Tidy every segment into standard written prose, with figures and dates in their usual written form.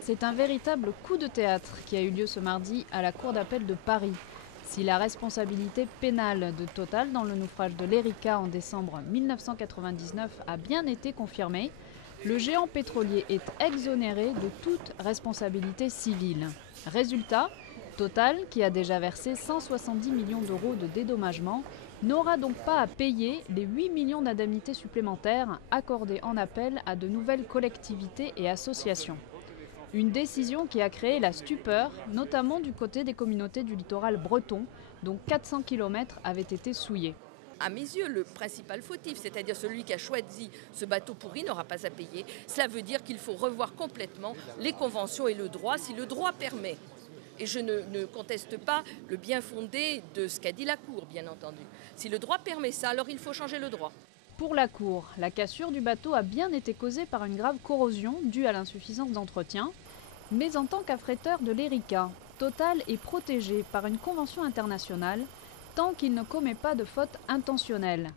C'est un véritable coup de théâtre qui a eu lieu ce mardi à la Cour d'appel de Paris. Si la responsabilité pénale de Total dans le naufrage de l'Erika en décembre 1999 a bien été confirmée, le géant pétrolier est exonéré de toute responsabilité civile. Résultat, Total, qui a déjà versé 170 millions d'euros de dédommagement, n'aura donc pas à payer les 8 millions d'indemnités supplémentaires accordées en appel à de nouvelles collectivités et associations. Une décision qui a créé la stupeur, notamment du côté des communautés du littoral breton, dont 400 km avaient été souillés. À mes yeux, le principal fautif, c'est-à-dire celui qui a choisi ce bateau pourri, n'aura pas à payer. Cela veut dire qu'il faut revoir complètement les conventions et le droit, si le droit permet. Et je ne conteste pas le bien fondé de ce qu'a dit la Cour, bien entendu. Si le droit permet ça, alors il faut changer le droit. Pour la Cour, la cassure du bateau a bien été causée par une grave corrosion due à l'insuffisance d'entretien. Mais en tant qu'affréteur de l'Erika, Total est protégé par une convention internationale tant qu'il ne commet pas de faute intentionnelle.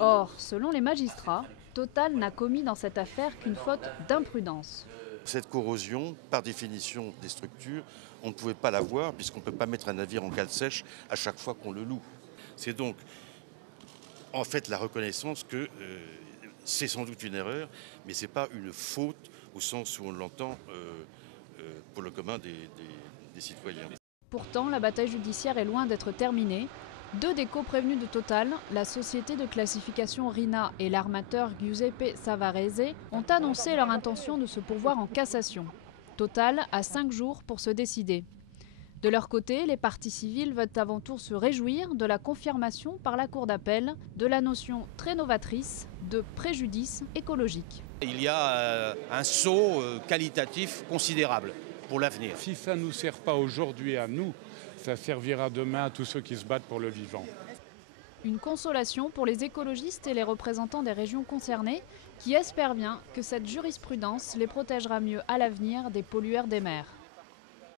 Or, selon les magistrats, Total n'a commis dans cette affaire qu'une faute d'imprudence. Cette corrosion, par définition des structures, on ne pouvait pas la voir puisqu'on ne peut pas mettre un navire en cale sèche à chaque fois qu'on le loue. C'est donc en fait la reconnaissance que c'est sans doute une erreur, mais ce n'est pas une faute au sens où on l'entend pour le commun des citoyens. Pourtant, la bataille judiciaire est loin d'être terminée. Deux des co-prévenus de Total, la société de classification RINA et l'armateur Giuseppe Savarese, ont annoncé leur intention de se pourvoir en cassation. Total a 5 jours pour se décider. De leur côté, les parties civiles veulent avant tout se réjouir de la confirmation par la Cour d'appel de la notion très novatrice de préjudice écologique. Il y a un saut qualitatif considérable pour l'avenir. Si ça ne nous sert pas aujourd'hui à nous, ça servira demain à tous ceux qui se battent pour le vivant. Une consolation pour les écologistes et les représentants des régions concernées qui espèrent bien que cette jurisprudence les protégera mieux à l'avenir des pollueurs des mers.